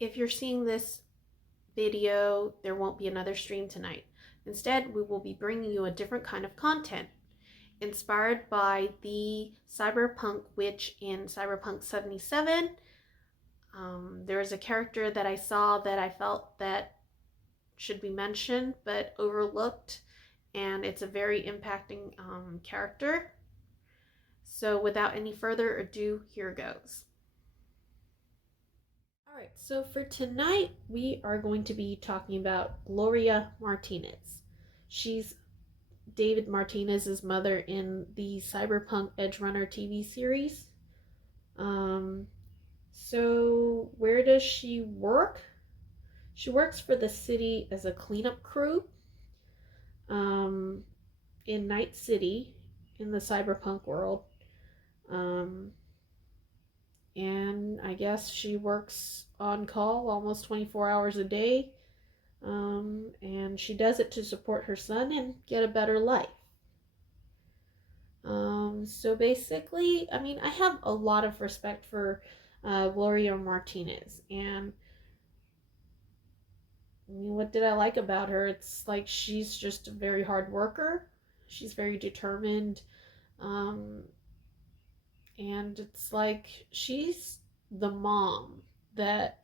if you're seeing this video, there won't be another stream tonight. Instead, we will be bringing you a different kind of content inspired by the cyberpunk witch in Cyberpunk 77. There is a character that I saw that I felt that should be mentioned but overlooked, and it's a very impacting character. So without any further ado, here goes. All right, so for tonight, we are going to be talking about Gloria Martinez. She's David Martinez's mother in the Cyberpunk Edgerunner TV series. Um, so where does she work? She works for the city as a cleanup crew um, in Night City in the cyberpunk world. Um, and I guess she works on call almost 24 hours a day. And she does it to support her son and get a better life. So basically, I mean, I have a lot of respect for Gloria Martinez. And I mean, what did I like about her? It's like she's just a very hard worker. She's very determined. Um, and it's like she's the mom that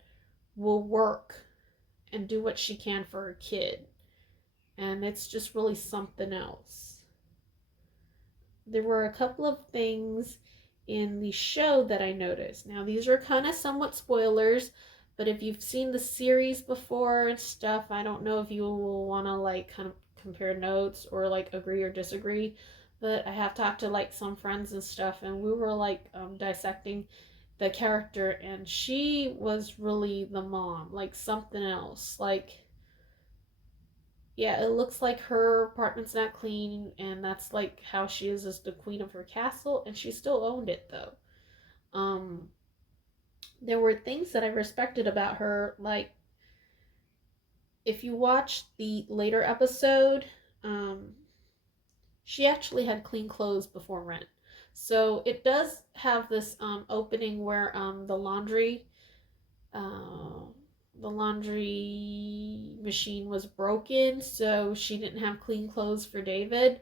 will work and do what she can for her kid. And it's just really something else. There were a couple of things in the show that I noticed. Now, these are kind of somewhat spoilers, but if you've seen the series before and stuff, I don't know if you will want to like kind of compare notes or like agree or disagree. But I have talked to like some friends and stuff, and we were like dissecting the character, and she was really the mom, like something else. Like, yeah, it looks like her apartment's not clean, and that's like how she is as the queen of her castle, and she still owned it though. Um, there were things that I respected about her, like if you watch the later episode, um, she actually had clean clothes before rent. So it does have this opening where uh, the laundry machine was broken, so she didn't have clean clothes for David.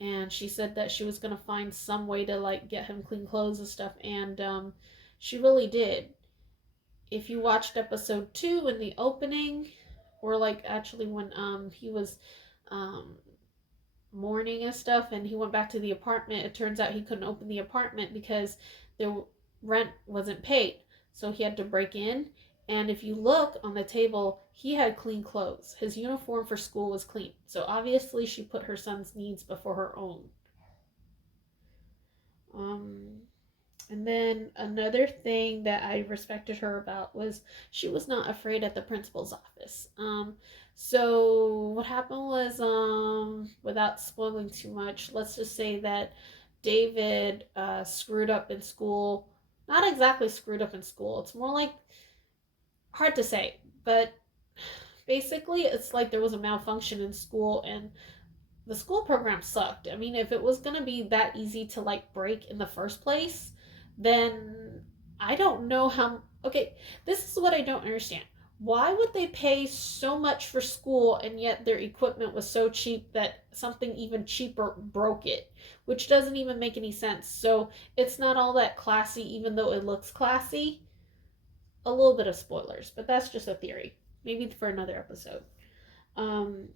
And she said that she was gonna find some way to like get him clean clothes and stuff, and she really did. If you watched episode 2 in the opening, or like actually when he was um mourning and stuff, and he went back to the apartment, it turns out he couldn't open the apartment because the rent wasn't paid, so he had to break in. And if you look on the table, he had clean clothes. His uniform for school was clean, so obviously she put her son's needs before her own. um and then another thing that I respected her about was she was not afraid at the principal's office. So what happened was, without spoiling too much, let's just say that David screwed up in school. Not exactly screwed up in school. It's more like hard to say, but basically it's like there was a malfunction in school, and the school program sucked. I mean, if it was going to be that easy to like break in the first place, then I don't know how. Okay, this is what I don't understand. Why would they pay so much for school and yet their equipment was so cheap that something even cheaper broke it? Which doesn't even make any sense. So it's not all that classy, even though it looks classy. A little bit of spoilers, but that's just a theory. Maybe for another episode. Um,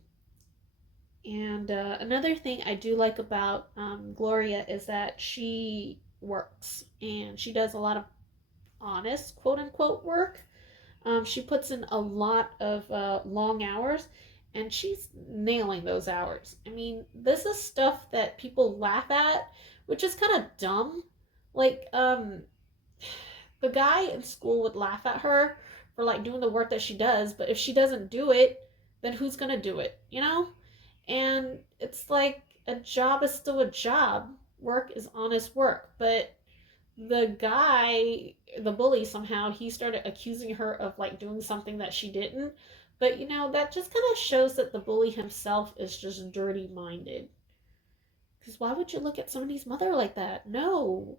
and another thing I do like about Gloria is that she works and she does a lot of honest, quote unquote, work. She puts in a lot of long hours, and she's nailing those hours. I mean, this is stuff that people laugh at, which is kind of dumb. Like, the guy in school would laugh at her for like doing the work that she does, but if she doesn't do it, then who's gonna do it, you know? And it's like a job is still a job. Work is honest work. But the guy, the bully, somehow he started accusing her of like doing something that she didn't. But that just kind of shows that the bully himself is just dirty minded. Because why would you look at somebody's mother like that? No.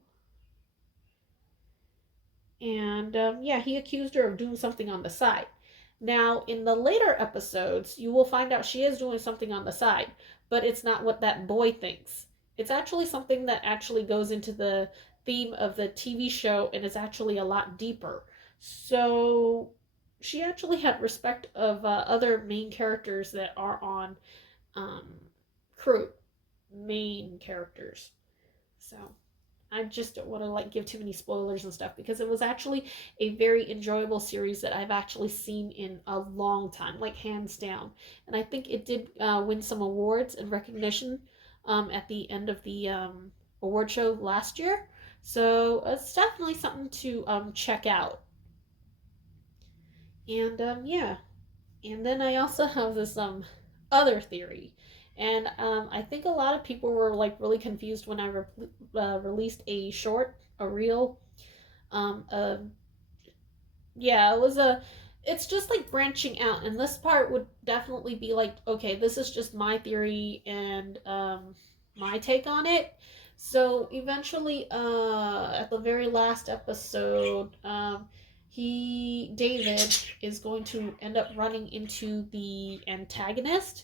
And yeah, he accused her of doing something on the side. Now, in the later episodes, you will find out she is doing something on the side, but it's not what that boy thinks. It's actually something that actually goes into the theme of the TV show and is actually a lot deeper. So, she actually had respect of other main characters that are on um, crew, main characters. So, I just don't want to like give too many spoilers and stuff because it was actually a very enjoyable series that I've actually seen in a long time, like hands down. And I think it did win some awards and recognition at the end of the award show last year. So it's definitely something to check out. And yeah, and then I also have this other theory. And I think a lot of people were like really confused when I released a short, a reel. Uh, yeah, it was a. It's just like branching out, and this part would definitely be like, okay, this is just my theory and my take on it. So eventually, at the very last episode, David is going to end up running into the antagonist,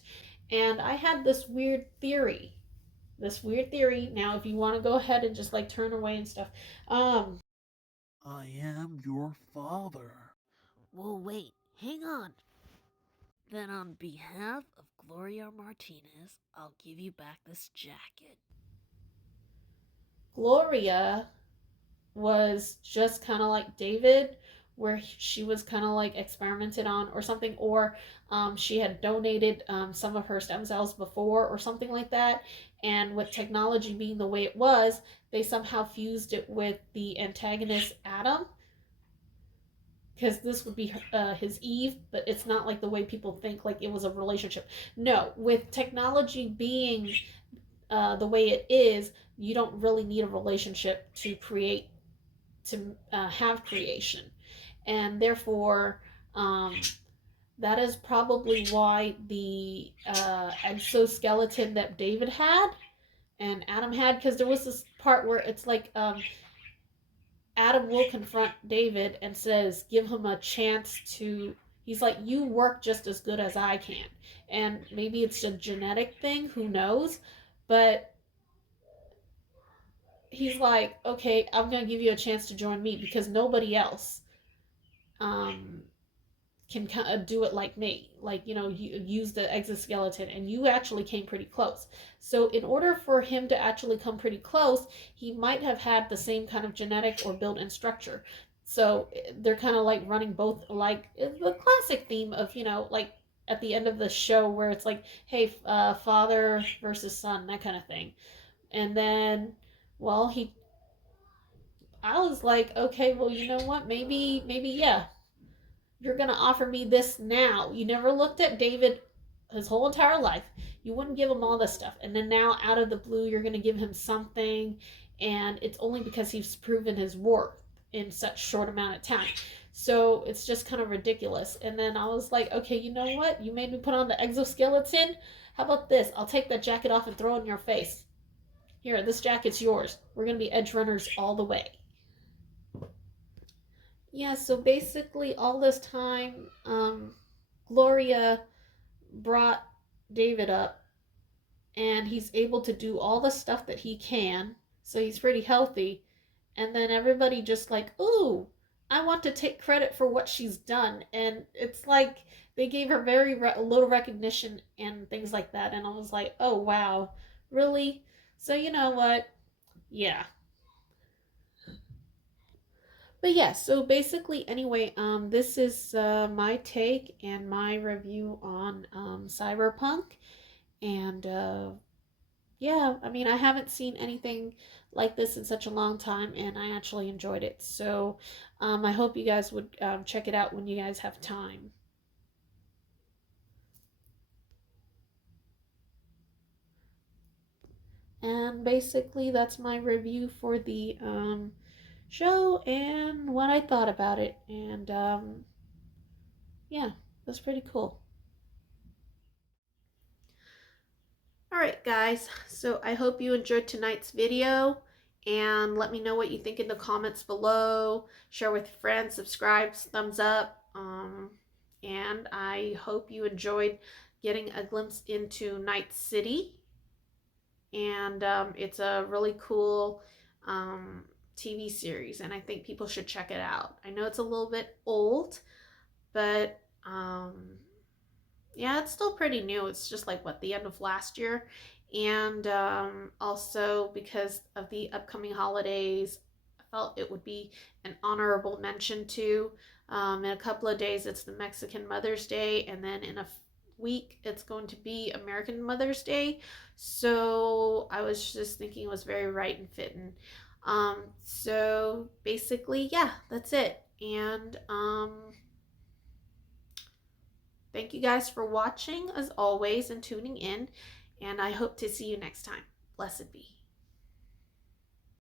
and I had this weird theory. This weird theory. Now, if you want to go ahead and just like turn away and stuff, um, I am your father. Whoa, wait, hang on. Then, on behalf of Gloria Martinez, I'll give you back this jacket. Gloria was just kind of like David, where she was kind of like experimented on or something, or she had donated some of her stem cells before or something like that. And with technology being the way it was, they somehow fused it with the antagonist Adam, because this would be his Eve, but it's not like the way people think, like it was a relationship. No, with technology being the way it is, you don't really need a relationship to have creation, and therefore um, that is probably why the exoskeleton that David had and Adam had, because there was this part where it's like Adam will confront David and says, give him a chance to. He's like, you work just as good as I can. And maybe it's a genetic thing, who knows? But he's like, okay, I'm going to give you a chance to join me because nobody else um, can kind of do it like me. Like, you use the exoskeleton, and you actually came pretty close. So, in order for him to actually come pretty close, he might have had the same kind of genetic or build and structure. So, they're kind of like running both, like the classic theme of, like at the end of the show where it's like, hey, father versus son, that kind of thing. And then, well, I was like, okay, well, you know what? Maybe, yeah, you're going to offer me this now. You never looked at David his whole entire life. You wouldn't give him all this stuff. And then now, out of the blue, you're going to give him something. And it's only because he's proven his worth in such short amount of time. So it's just kind of ridiculous. And then I was like, okay, you know what? You made me put on the exoskeleton. How about this? I'll take that jacket off and throw it in your face. Here, this jacket's yours. We're going to be edge runners all the way. Yeah, so basically, all this time, Gloria brought David up, and he's able to do all the stuff that he can, so he's pretty healthy. And then everybody just like, ooh, I want to take credit for what she's done. And it's like they gave her very little recognition and things like that. And I was like, oh, wow, really? So, you know what? Yeah. But yeah, so basically, anyway, this is my take and my review on Cyberpunk. And yeah, I mean, I haven't seen anything like this in such a long time, and I actually enjoyed it. So I hope you guys would check it out when you guys have time. And basically, that's my review for the show and what I thought about it. And yeah, that's pretty cool. Alright, guys, so I hope you enjoyed tonight's video. And let me know what you think in the comments below. Share with friends, subscribe, thumbs up. And I hope you enjoyed getting a glimpse into Night City. And it's a really cool TV series, and I think people should check it out. I know it's a little bit old, but yeah, it's still pretty new. It's just like what, the end of last year. And also because of the upcoming holidays, I felt it would be an honorable mention to. In a couple of days, it's the Mexican Mother's Day, and then in a week, it's going to be American Mother's Day. So I was just thinking it was very right and fitting. So basically, yeah, that's it. And thank you guys for watching as always and tuning in. And I hope to see you next time. Blessed be.